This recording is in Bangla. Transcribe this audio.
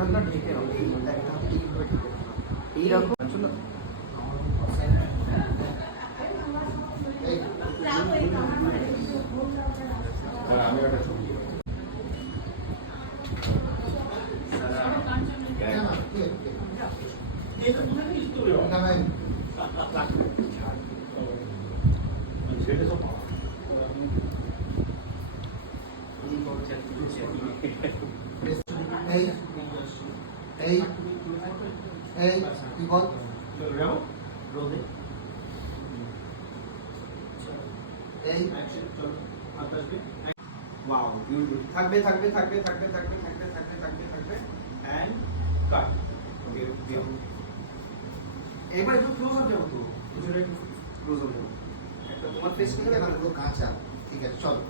হাতটা ঢেকে রাখো, একটা হাত এইভাবে ঢেকে রাখো, এইরকম চলো। এই এই এই কি বল এই ওয়াও বিউটিফুল, থাকবে থাকবে থাকবে থাকবে থাকবে থাকবে থাকবে থাকবে থাকবে এন্ড কাট। ওকে এবার একটু ক্লোজ আপ যাবো, তো কিছুটা একটু ক্লোজ আপ যাবো, একটা তোমার ফেস থেকে কাঁচা, ঠিক আছে চলো।